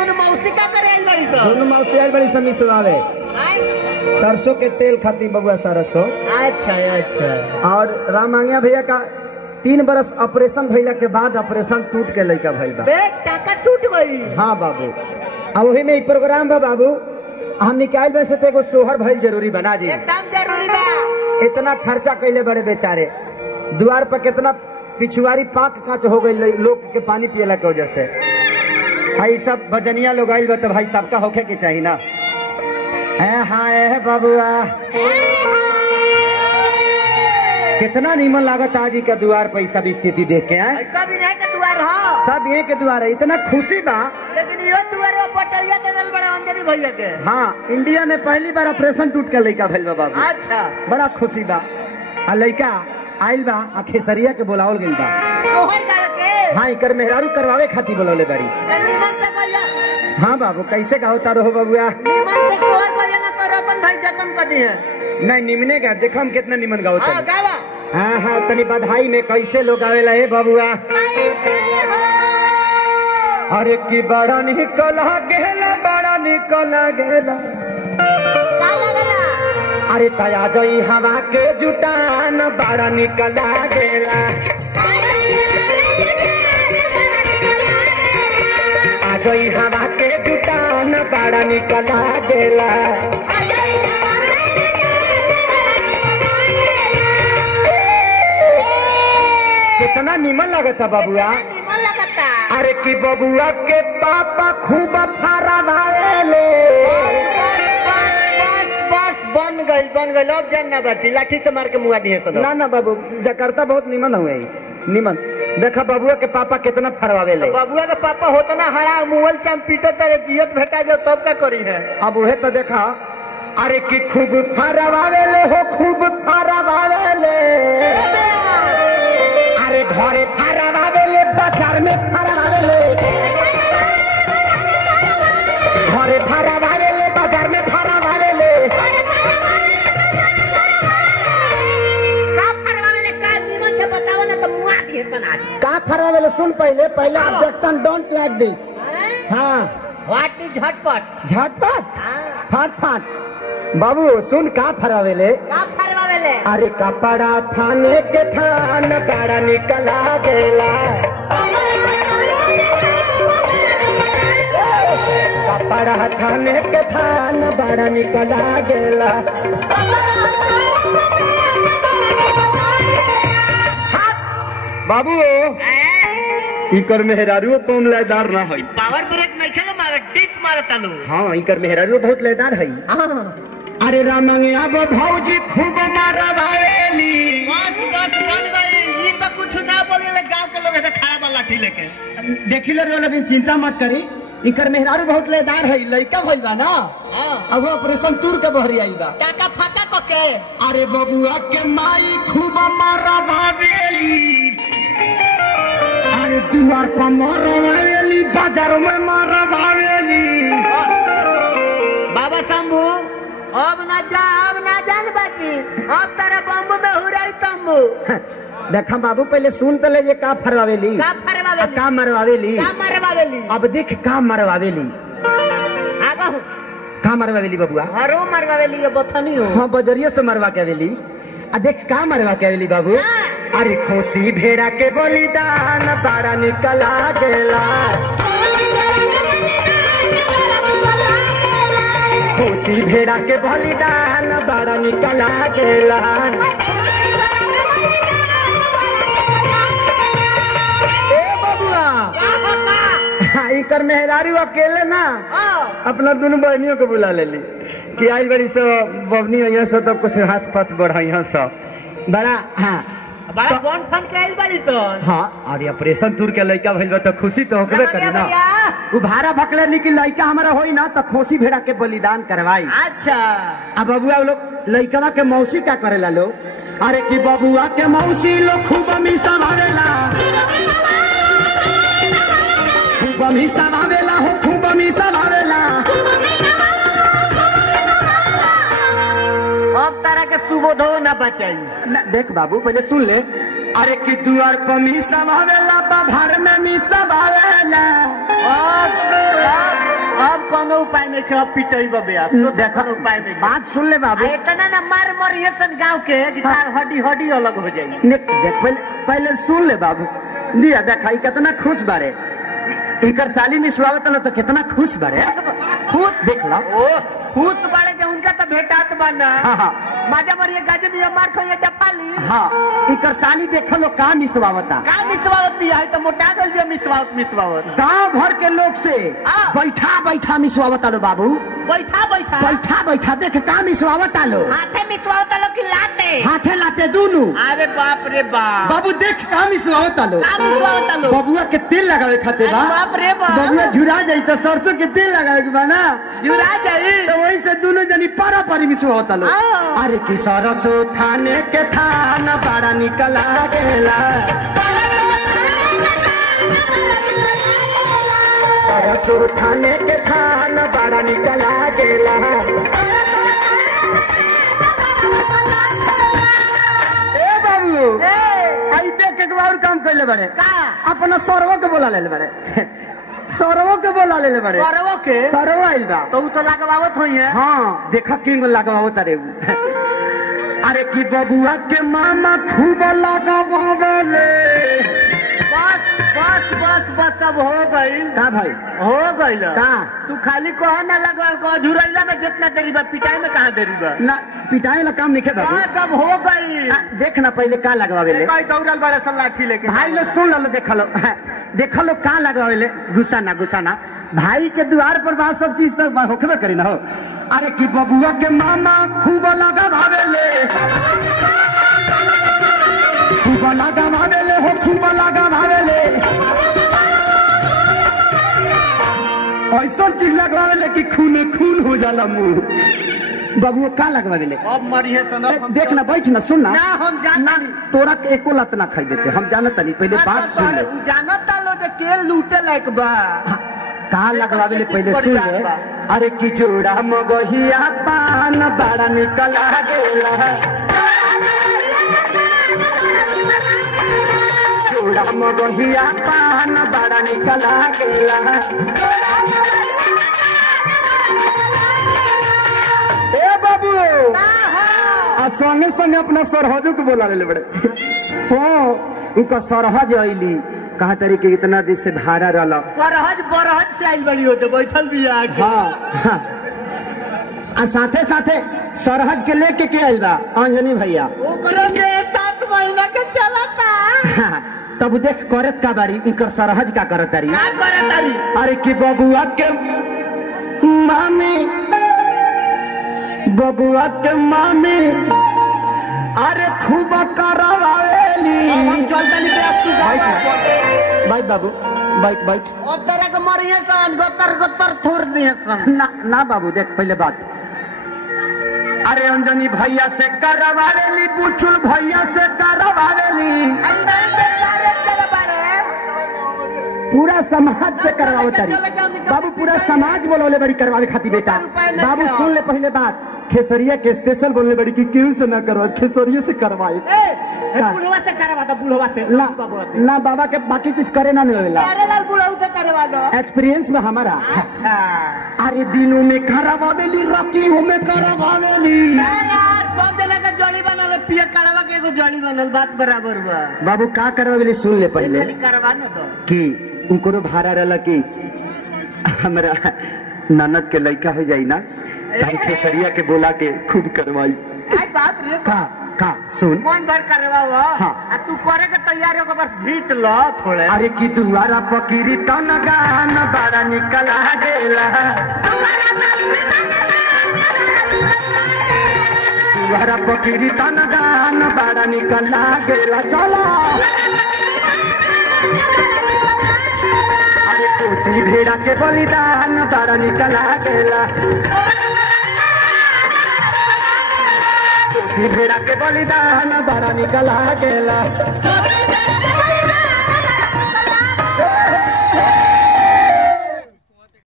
दोनों मौसी का करे आई बड़ी तो दोनों मौसी आई बड़ी समी सुनावे सरसों के तेल खाती बबुआ सरसों। अच्छा अच्छा। और राम आंगिया भैया का 3 बरस ऑपरेशन भइला के बाद ऑपरेशन टूट के लड़का भइल बा। टाका टूट गई। हाँ बाबू, अब वही में प्रोग्राम बा बाबू, हम निकाल में से ते एगो सोहर भइल जरूरी बना जी। एकदम जरूरी बा। इतना खर्चा कैले बड़े बेचारे, द्वार पर कितना पिछुआरी पाक काच हो गई लोग के पानी पियला के वजह से। भाई सब भजनिया लोग आइल बा तो भाई सबका होखे के चाहिए ना। हाय बबुआ कितना नीमन लागत आज का द्वार पर सब स्थिति देख के आए। सब इन्हीं के द्वार हो, सब ये के द्वार है, इतना खुशी बा। लेकिन यो द्वार वो पटैया के दल बड़ा अंजनी भैया के। हाँ, इंडिया में पहली बार ऑपरेशन टूट के लड़का भइल बा बाबू। अच्छा, बड़ा खुशी बा। आ लड़का आइल बा आ खेसरिया के बुलावल गइल बा। तोहर गाय के? हाँ, इकर मेहरारू करवावे खातिर बुलौले बड़ी। नीमन से गया। हाँ बाबू, कैसे गावता रहो बबुआ? नीमन से तोहर गया ना तो रतन भाई जतन कर दिए। नहीं निमने गा, देखो हम कितना निमन गावत हां गावा। हाँ हाँ, तनी बधाई में कैसे लोग आवेला है बबुआ। अरे की बड़ा निकला गेला, बड़ा निकला गेला। अरे तया जई हवा के जुटान, बड़ा निकला गेला। आ जई हवा के जुटान, बड़ा निकला गेला। कितना निमन लगता बबुआ। निमन लगता। अरे की बबुआ के पापा खूब फरवाएले। बन गई अब जान ना बची, लाठी से मार के मुआ दिए सब। ना ना बाबू, जकार्ता बहुत निमन हुए निमन। देखा बबुआ के पापा कितना फरवावेले। बबुआ के पापा होता ना हरा मुगल चाम पीटो तक जियत भेटा जो तब का करी है। अब वह तो देखा, अरे की खूब फरवावेले हो, खूब फरवावेले। अरे घरे फरवावेले, बाजार में फरवावेले। घरे फरवावेले, बाजार में फरवावेले। का फरवावेले सुन पहले ऑब्जेक्शन, डोंट लाइक दिस। हाँ, व्हाट इज झटपट? झटपट फाट फाट। बाबू सुन का फरवावेले। का फरवावेले? अरे कपड़ा थाने के थान, बड़ा निकला गेला। कपड़ा थाने के थान, बड़ा निकला गेला। बाबू इकर मेहरारू कौन लयदार ना है। पावर ब्रेक नहीं खेलो, मार डिस मारता लो। हाँ, इकर मेहरारू बहुत लयदार है। अरे रामंगिया बो भौजी खूब मारवावेली। बस बन गई। ई तो कुछ ना बोले, गांव के लोग ऐसे खड़ा बा लाठी लेके। देखी ले, लेकिन चिंता मत करी, इकर मेहरारू बहुत लयदार है। लड़का भइल बा ना, अब ऑपरेशन टूर के बहरी आई बा। टाका फाका को के। अरे बबुआ के माई खूब मारवावेली। अरे दुआर पर मारवावेली, बाजार में मारवावेली। बाबा शंभू अब ना जान बाकी, अब तेरा बम्बू में हुराई तंबू। देखा बाबू, पहले सुन तो ले, का फरवावेली, का फरवावेली, का मरवावेली। का मरवावेली। अब देख का मरवावेली। आगा का मरवावेली बबुआ? हरो मरवावेली, ये बथनी हो। हाँ, बजरिया से मरवा के आवेली। आ देख का मरवा के आवेली बाबू। अरे खोसी भेड़ा के बलिदान, बड़ा निकला गेला। खोसी भेड़ा के बलिदान, बड़ा निकला गेला। ए बबुआ, इकर मेहरारू अकेले ना अपना दोनों बहनियों को बुला लेली कि आई बड़ी सब बबनी यहाँ से तो कुछ हाथ पथ बढ़ाइया सब बड़ा। हाँ, बड़ा कौन फन के आइल बड़ी तो। हाँ, और ऑपरेशन टूर के लड़का भइल बा तो खुशी तो होकबे करी ना। उ भारा भकले कि लड़का हमारा होई ना तो खोसी भेड़ा के बलिदान करवाई। अच्छा, अब बबुआ लोग लड़कवा के मौसी का करेला लोग। अरे कि बबुआ के मौसी लोग खूब मिसा भावेला, खूब मिसा भावेला हो, खूब मिसा भावेला। अब तारा के सुबोधो ना बचाई। देख बाबू पहले सुन ले। अरे कि दुआर पर मिसा भावेला, बाधार में मिसा भावेला। नहीं के पिटई बब्यास तो देखो उपाय नहीं बात सुन ले बाबू। इतना ना मार मरिए सन गांव के जितार हड्डी हड्डी अलग हो जाई। देख पहले सुन ले बाबू। दिया देखा कितना खुश बारे इकर साली में स्वागत तो कितना खुश बारे खुद देख ला ओ खुश बारे जे उनका तो भेटात बना। हाँ माजा मरिए गाजे में मार खो ये डपाली। हाँ इकर साली देखो लो का मिसवावता का मिसवावती है तो मोटा गल भी मिसवावत गांव भर के लोग से बैठा मिसवावता लो बाबू। बैठा देख का मिसवावता लो। हाथे मिसवावता लो कि लाते? हाथे लाते दोनों। अरे बाप रे बाप बाबू देख का मिसवावता लो। का मिसवावता लो? बबुआ के तेल लगावे खाते बा। बाप रे बाप बबुआ झुरा जाई तो सरसों के तेल लगावे के बा ना। झुरा जाई तो वही से दोनों जनी पारा पारी मिसवावता लो। अरे कि सरसों थाने के थाना बड़ा निकला गेला। सरसों थाने के थाना बड़ा निकला गेला। ए बाबू आई देख के और काम कर ले बड़े का अपना सरवो के बोला ले बड़े सरवो के बोला ले बड़े सरवो आइल बा तो तो लगवावत होई है। हाँ देखा किंग लगवावत रे। अरे कि बबुआ के मामा खूब लगावले। बस अब हो गई का भाई हो गई का तू खाली कह ना लगवा झुरैला में जितना देरी बा पिटाई में कहाँ देरी बा ना पिटाई वाला काम नहीं बाबू। सब हो गई देख ना पहले का लगवावे ले दौड़ल बड़े सन लाठी लेके भाई लोग सुन लो देख लो का लगवावे ले गुस्सा ना भाई के द्वार पर बात सब चीज तक होखबे करी ना हो। अरे कि बबुआ के मामा खूब लगावे ले खूब लगावे ले ऐसा चीज लगवावे ले कि खून हो जाला मुंह। बाबू का लगवावे ले अब मरिए देख ना बैठ ना सुन ना हम जाना तोरा के एको लत ना खाई देते हम जानत नहीं पहले बात सुन ले जानता लो के लूटे लायक बा का लगवावे ले पहले सुन ले। अरे कि जोड़ा मगहिया पान बड़ा निकला गेला। जोड़ा मगहिया पान बड़ा निकला गेला। ए बाबू संगे संगे अपना सरहजो के बोला ले बड़े हो उनका सरहज अली कहा तरी के इतना दिन से भाड़ा रहा सरहज बरहज से आई बड़ी होते बैठल भी आके। हाँ आ साथे सरहज के लेके के आइल बा अंजनी भैया ओकरे में 7 महीना के चलता। तब देख करत का बारी इनकर सरहज का करत तारी का करत तारी। अरे कि बबुआ के मामी अरे खूब करवावेली। हम चलतनी पे अब तू बैठ बाबू बैठ अब तेरा के मरिए सन गतर थोड़ दिए सन ना बाबू देख पहले बात। अरे अंजनी भैया से करवावेली बुचुल भैया से करवावेली पूरा समाज से करवावे तारी बाबू पूरा समाज बोलोले बड़ी करवावे खाती बेटा। बाबू सुन ले पहले बात खेसरिया के स्पेशल बोलने बड़ी कि क्यों से ना करवा खेसरिया से करवाए बुढ़वा से करवा दो बुढ़वा से ना बाबा के बाकी चीज करे ना लेला बुढ़वा से करवा दो एक्सपीरियंस में हमारा। अरे दिनों में करवावेली रतियों में करवावेली सब जना का जोड़ी बनल पिया कड़वा के एगो जोड़ी बनल बात बराबर बा। बाबू का करवावेली सुन ले पहले करवा न दो कि उनको भाड़ा रहला कि हमरा ननद के लड़का हो जाई ना हम खेसरिया के बोला के खूब करवाई। बाप रे का सुन मन भर करवा हाँ तू करे के तैयार हो बस भीट लो थोड़े। अरे कि दुआरा पकीरी तन गान बड़ा निकला गेला। दुआरा पकीरी तन गान बड़ा निकला गेला। चलो अरे कोसी भेड़ा के बलिदान बड़ा निकला गेला। कोसी भेड़ा के बलिदान बड़ा निकला गेला।